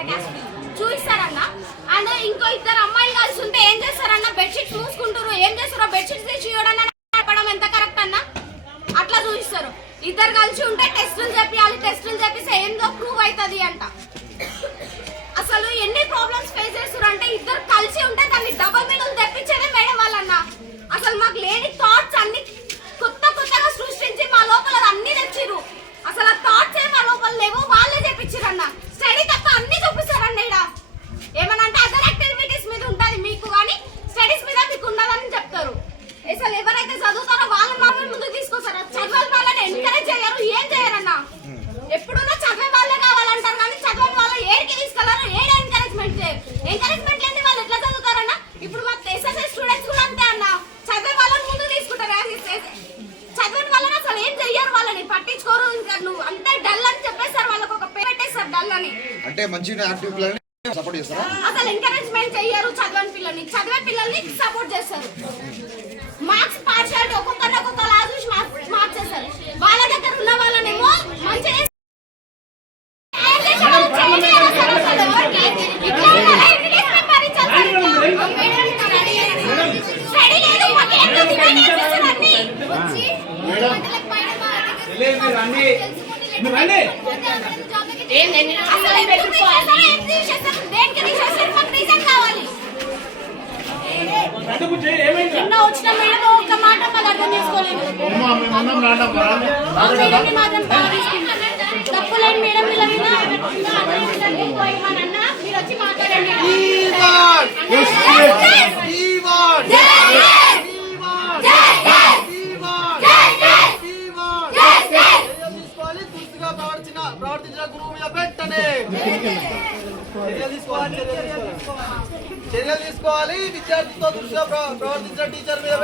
అంట gas bill అదే ఇంకో ఇద్దరు అమ్మాయిలు కలిసి ఉంటే ఏం చేస్తారన్న? బెడ్షీట్ మూసుకుంటారు ఏం చేస్తారో? బెడ్షీట్ తెచ్చి ఇవ్వడం ఎంత కరెక్ట్ అన్నా? అట్లా చూపిస్తారు. ఇద్దరు కలిసి ఉంటే టెస్టులు చెప్పాలి. టెస్టులు చెప్పిస్తే ఏందో ప్రూవ్ అవుతుంది అంట. అసలు ఎన్ని ప్రాబ్లమ్స్ ఫేస్ చేస్తారు అంటే ఇద్దరు కలిసి ఉంటే దాన్ని డబల్ మీనింగ్ తెప్పించేదే మేడం వాళ్ళన్నా. అసలు మాకు లేని మంచి యాక్టివ్ పిల్లల్ని సపోర్ట్ చేస్తారా? అసలు ఎంకరేజ్మెంట్ చేయరు చదవని పిల్లల్ని. చదివే పిల్లల్ని సపోర్ట్ చేస్తారు మార్క్స్ పార్షియాలిటీ ఒక్కొక్కరిని ఒక్కొక్కలా చూసి మార్క్స్ మార్క్స్ చేస్తారు వాళ్ళ దగ్గర ఉన్న వాళ్ళనేమో మంచిగా ఏం చేశారు? చేంజ్ చేయాలి అసలు అసలు ఎవరికి? ఇట్లా ఉండాలా? ఎంకరేజ్మెంట్ భరించాలి సార్ ఇట్లా. స్టడీ లేదు మాకు ఏం లేదు, ఇవన్నీ ఏం చేస్తారు అన్నీ? వచ్చి అసలు ఎందుకు తీసేస్తారు? ఏం తీసేస్తారు? దేనికి తీసేస్తారు? మాకు రీజన్ కావాలి నిన్న వచ్చిన మేడం ఒక్క మాట మాకు అర్థం చేసుకోలేదు ఆ మేడంని మాత్రం తీసుకుంటాం. తప్పులేని మేడం నాన్న, మీరు వచ్చి మాట్లాడండి చర్యలు తీసుకోవాలి విద్యార్థితో ప్ర- ప్రవర్తించిన టీచర్ మీద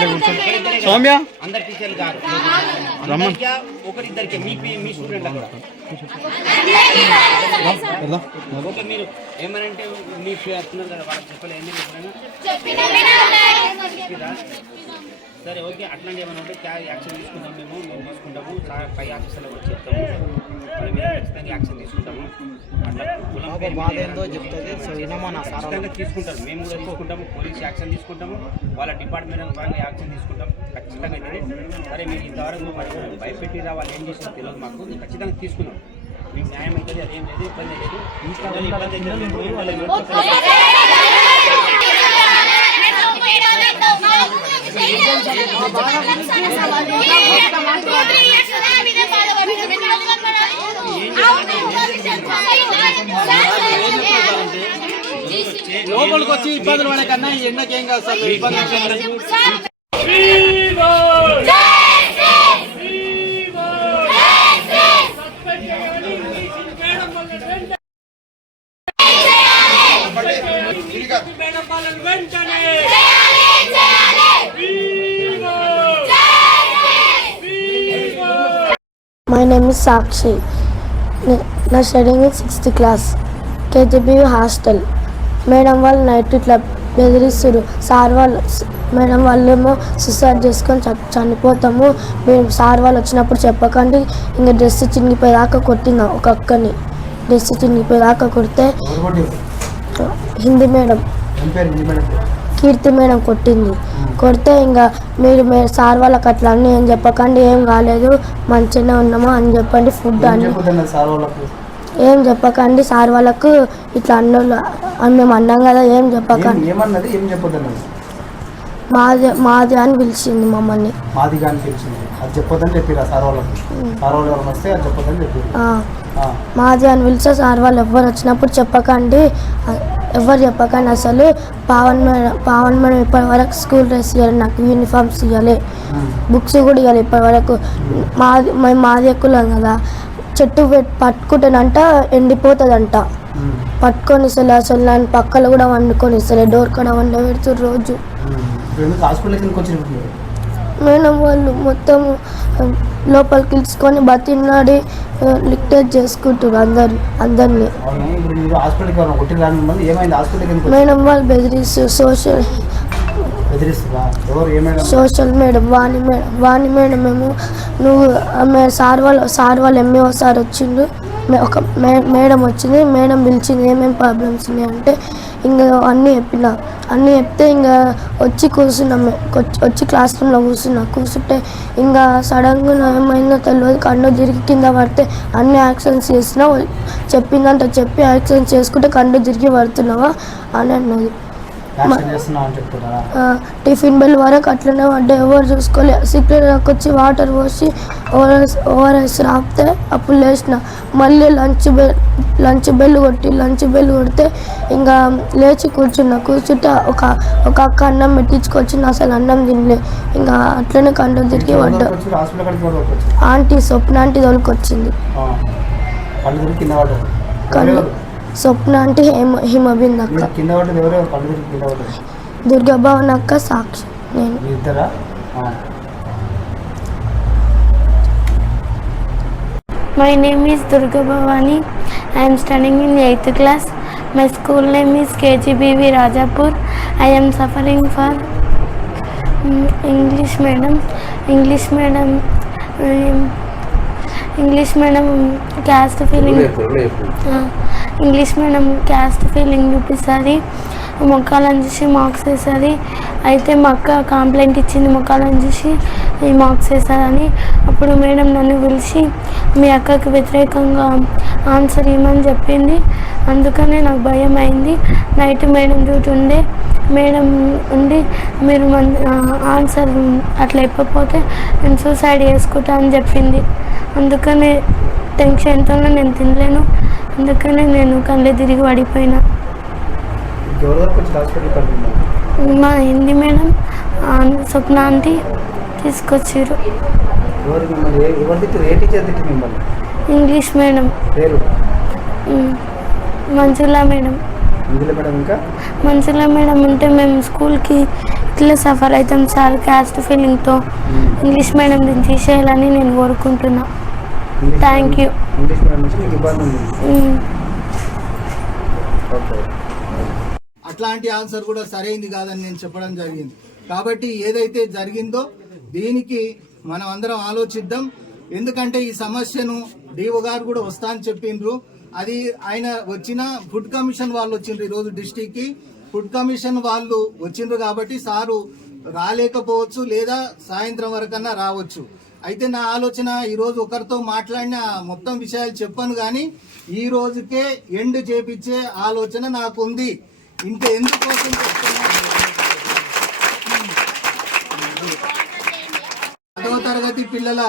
సౌమ్య? అందరు టీచర్లు కాదు. అందరికీ ఒకరిద్దరికి మీ పి- మీ స్టూడెంట్ కూడా. ఓకే మీరు ఏమనంటే మీ వస్తున్నారు కదా వాళ్ళకి చెప్పలేదు సరే ఓకే. అట్లాంటి ఏమైనా ఉంటే యాక్షన్ తీసుకుంటాం మేము మేము తీసుకుంటాము. పై ఆఫీసర్లో కూడా చెప్తాము. ఖచ్చితంగా యాక్షన్ తీసుకుంటాము ఖచ్చితంగా తీసుకుంటారు. మేము కూడా తీసుకుంటాము. పోలీస్ యాక్షన్ తీసుకుంటాము. వాళ్ళ డిపార్ట్మెంట్ పరంగా యాక్షన్ తీసుకుంటాం. ఖచ్చితంగా అవుతుంది సరే మీరు ఇంతవరకు మరి భయపెట్టి వాళ్ళు ఏం చేసినా తెలియదు మాకు. ఖచ్చితంగా తీసుకున్నాం. మీకు న్యాయం అవుతుంది అదేం లేదు ఇబ్బంది లేదు. ఇబ్బంది వాళ్ళని లోపలికి వచ్చి ఇబ్బందులు పడే కన్నా ఈ ఎండకి ఏం కాదు సార్ ఇబ్బంది. My is Sakshi. నే- studying sixth class. KGB hostel. Madam వాళ్ళు నైట్ ఇట్లా బెదిరిస్తారు సార్ వాళ్ళు మేడం వాళ్ళేమో సుసైడ్ చేసుకొని చనిపోతాము. మేము సార్ వాళ్ళు వచ్చినప్పుడు చెప్పకండి. ఇంకా డ్రెస్ చినిగిపోయేదాకా కొట్టిన ఒక అక్కని. డ్రెస్ చినిగిపోయేదాకా కొడితే హిందీ మేడం. కీర్తి మేడం కొట్టింది. కొడితే ఇంకా మీరు మే సార్ వాళ్ళకి అట్లా అన్నీ ఏం చెప్పకండి ఏం కాలేదు మంచిగానే ఉన్నాము అని చెప్పండి ఫుడ్ అన్ని ఏం చెప్పకండి సార్ వాళ్ళకు ఇట్లా అన్నోళ్ళు అని మేము అన్నాం కదా ఏం చెప్పకండి. మాది మాది అని పిలిచింది మమ్మల్ని. మాది కానీ తెలిసింది అది చెప్పొద్దని చెప్పిరా సార్ వాళ్ళకి? సార్ వాళ్ళు ఎవరైనా వస్తే అది చెప్పొద్దని చెప్పారు ఆ, మాది అని పిలిచే సార్ వాళ్ళు ఎవరు వచ్చినప్పుడు చెప్పకండి ఎవరు చెప్పకండి అసలు? పావన్ మేడం పావన్ మేడం ఇప్పటి వరకు స్కూల్ డ్రెస్ ఇవ్వాలి నాకు యూనిఫామ్స్ ఇవ్వాలి బుక్స్ కూడా ఇవ్వాలి ఇప్పటి వరకు. మాది మేము మాది ఎక్కులాం కదా. చెట్టు పెట్- పట్టుకుంటేనంట ఎండిపోతుందంట. పట్టుకొని ఇస్తలే అసలు నన్ను పక్కన కూడా వండుకొని ఇస్తలే డోర్ కూడా వండ పెడుతురు రోజు. మేడం వాళ్ళు మొత్తం లోపలికి ఇచ్చుకొని బతిన్నాడి లిక్టేజ్ చేసుకుంటారు అందరు అందరినీ? మేడం వాళ్ళు బెదిరిస్తూ social social madam Vani madam Vani madam మేము నువ్వు సార్ వాళ్ళ సార్ వాళ్ళ ఎంఏఓ సార్ వచ్చిండు ఒక మేడం వచ్చింది మేడం పిలిచింది ఏమేమి ప్రాబ్లమ్స్ ఉన్నాయి అంటే ఇంకా అన్నీ చెప్పిన అన్నీ చెప్తే ఇంకా వచ్చి కూర్చున్నాం వచ్చి- క్లాస్ రూమ్లో కూర్చున్నా. కూర్చుంటే ఇంకా సడన్గా ఏమైందో తెలియదు కన్ను తిరిగి కింద పడితే అన్ని యాక్సిడెంట్స్ చేసినా చెప్పిందంటే చెప్పి యాక్సిడెంట్ చేసుకుంటే కన్ను తిరిగి పడుతున్నావా? అని అన్నది. టిఫిన్ బెల్ వరకు అట్లనే పడ్డా. ఎవరు చూసుకోలే. సిక్రెట్ వచ్చి వాటర్ పోసి ఓఆర్ఎస్ ఓఆర్ఎస్ రాపితే అప్పుడు లేచిన. మళ్ళీ లంచ్ బెల్ లంచ్ బెల్ కొట్టి లంచ్ బెల్ కొడితే ఇంకా లేచి కూర్చున్నా. కూర్చుంటే ఒక ఒక అక్క అన్నం పెట్టించుకొచ్చింది అసలు అన్నం తినలే. ఇంకా అట్లనే కండు తిరిగి పడ్డా. ఆంటీ స్వప్న ఆంటీ తోలుకొచ్చింది. కళ్ళు స్వప్న ఆంటీ హిమ హిమబింద్ అక్క కింద దుర్గాభవన్ అక్క సాక్షి నేను మీ ఇద్దరా ఆ. My name is Durga Bhavani. I am studying in 8th class. My school name is KGBV Rajapur. I am suffering for mm, English medium. English medium. English medium caste feeling చూపిస్తుంది. మొక్కాలని చూసి marks వేస్తుంది. అయితే మా అక్క complaint ఇచ్చింది మొక్కాలని చూసి ఈ మార్క్స్ వేసారని అప్పుడు మేడం నన్ను పిలిచి మీ అక్కకి వ్యతిరేకంగా ఆన్సర్ ఇవ్వమని చెప్పింది. అందుకనే నాకు భయం అయింది. నైట్ మేడం డ్యూటీ ఉండే మేడం ఉండి మీరు మన ఆన్సర్ అట్లా ఇవ్వకపోతే నేను సూసైడ్ చేసుకుంటా అని చెప్పింది. అందుకనే టెన్షన్తో నేను తినలేను. అందుకనే నేను కళ్ళు తిరిగి పడిపోయినా మా హిందీ మేడం? స్వప్న ఆంటీ తీసుకొచ్చారు ఇంగ్లీష్ మేడం. పేరు మంజులా మేడం. ఇందులో మేడం మంజులా మేడం ఉంటే మేము స్కూల్కి ఇట్లా సఫర్ అవుతాం సార్ క్యాస్ట్ ఫీలింగ్తో ఇంగ్లీష్ మేడం దీన్ని తీసేయాలని నేను కోరుకుంటున్నాను ఉంది. ఉమ్. ఓకే అట్లాంటి ఆన్సర్ కూడా సరైంది కాదని నేను చెప్పడం జరిగింది. కాబట్టి ఏదైతే జరిగిందో దీనికి మనం అందరం ఆలోచిద్దాం. ఎందుకంటే ఈ సమస్యను డిఓ గారు కూడా వస్తా అని చెప్పిండ్రు. అది ఆయన వచ్చిన ఫుడ్ కమిషన్ వాళ్ళు వచ్చిండ్రు ఈరోజు డిస్టిక్కి. ఫుడ్ కమిషన్ వాళ్ళు వచ్చిండ్రు కాబట్టి సారు రాలేకపోవచ్చు లేదా సాయంత్రం వరకన్నా రావచ్చు. అయితే నా ఆలోచన ఈరోజు ఒకరితో మాట్లాడిన మొత్తం విషయాలు చెప్పాను కానీ ఈ రోజుకే ఎండ్ చేపించే ఆలోచన నాకుంది. ఇంత ఎందుకోసం పదవ తరగతి పిల్లల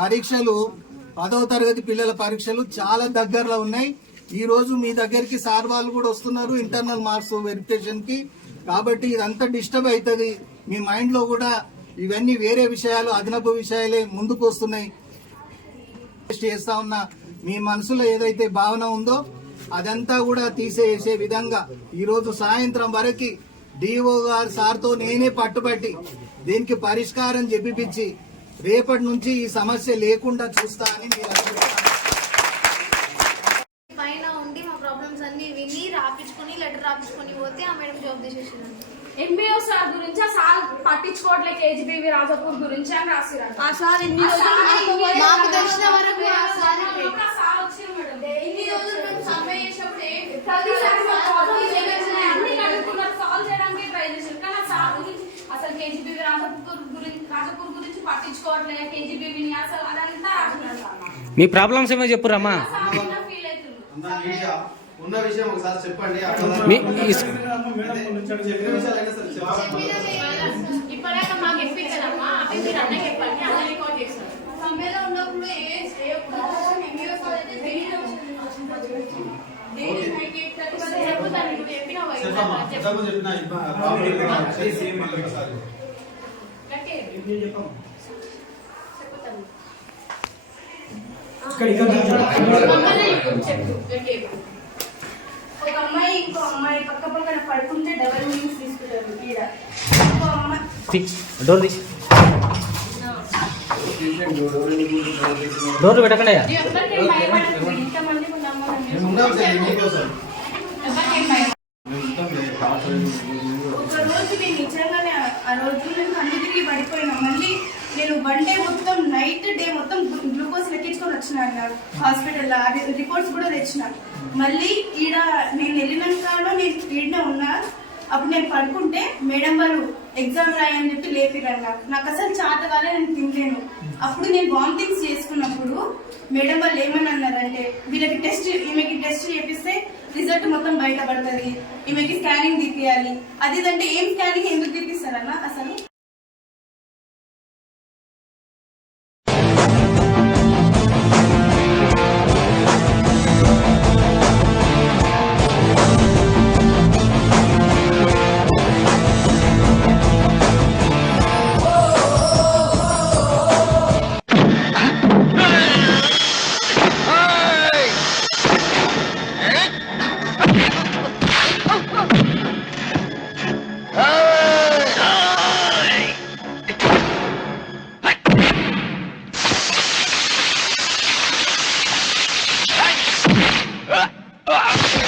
పరీక్షలు పదవ తరగతి పిల్లల పరీక్షలు చాలా దగ్గరలో ఉన్నాయి. ఈ రోజు మీ దగ్గరికి సార్ వాళ్ళు కూడా వస్తున్నారు ఇంటర్నల్ మార్క్స్ వెరిఫికేషన్కి. కాబట్టి ఇదంతా డిస్టర్బ్ అవుతుంది. మీ మైండ్లో కూడా ఇవన్నీ వేరే విషయాలు అదనపు విషయాలే ముందుకు వస్తున్నాయి. చేస్తా ఉన్న మీ మనసులో ఏదైతే భావన ఉందో అదంతా కూడా తీసేసే విధంగా ఈరోజు సాయంత్రం వరకు డిఓ గారు సార్తో నేనే పట్టుబట్టి దీనికి పరిష్కారం చెప్పిపించి రేపటి నుంచి ఈ సమస్య లేకుండా చూస్తా అని మీరు పైన ఉండి మా ప్రాబ్లమ్స్ అన్ని విని రాపించుకొని లెటర్ రాపించుకొని పోతే ఆ మేడం జాబ్ తీసేసింది ఎంబీఓ సార్ గురించి ఆ సార్ పట్టించుకోవట్లే కేజీబీవి రాజపూర్ గురించి అని రాసిరంట. ఆ సార్ ఇన్ని రోజులు మాకు తెలిసిన వరకు ఆ సార్ అప్పుడు ఆ సార్ వచ్చిండు మేడం. ఇన్ని రోజులు మేము సర్వే చేసినప్పుడు ఏం ప్రతిసారి మా ప్రాబ్లమ్స్ ఏమేమి ఉన్నాయి అన్ని కనుక్కున్నారు. సాల్వ్ చేయడానికి ట్రై చేశారు. కానీ ఆ సార్ గురించి అసలు కేజీబీవి రాజపూర్ గురించి రాజపూర్ గురించి పట్టించుకోవట్లే కేజీబీవిని అసలు అదంతా రాసినాడు అన్న మీ ప్రాబ్లమ్స్ ఏమో చెప్పురమ్మా సార్ ఫీల్ అవుతుంది. ఉన్న విషయం ఒకసారి చెప్పండి. మీ ఈ స్- ఇప్పటిదాకా మాకు చెప్పి అమ్మాయి ఇంకో అమ్మాయి పక్క పక్కన పడుకుంటే డబల్ మీనింగ్స్ తీసుకుంటారు ఈడ. ఇంకో అమ్మాయి. తీ, డోర్ తీ డోర్లు పెట్టకండి ఒక రోజు నేను నిజంగానే ఆ రోజు నేను కళ్ళు తిరిగి పడిపోయినా. మళ్ళీ నేను వన్ డే మొత్తం నైట్ డే మొత్తం తీసుకొని వచ్చిన అన్నారు హాస్పిటల్లో అది రిపోర్ట్స్ కూడా తెచ్చినారు మళ్ళీ ఈడ నేను వెళ్ళినాకలో నేను ఈడనే ఉన్నా. అప్పుడు నేను పడుకుంటే మేడం వాళ్ళు ఎగ్జామ్ రాయని చెప్పి లేపిరన్న నాకు అసలు చేత కాలే నేను తినలేను. అప్పుడు నేను వామిటింగ్స్ చేసుకున్నప్పుడు మేడం వాళ్ళు ఏమని అన్నారంటే వీళ్ళకి టెస్ట్ ఈమెకి టెస్ట్ చేపిస్తే రిజల్ట్ మొత్తం బయటపడుతుంది. ఈమెకి స్కానింగ్ తీపియాలి. అది ఏం స్కానింగ్ ఎందుకు తీపిస్తారన్న అసలు?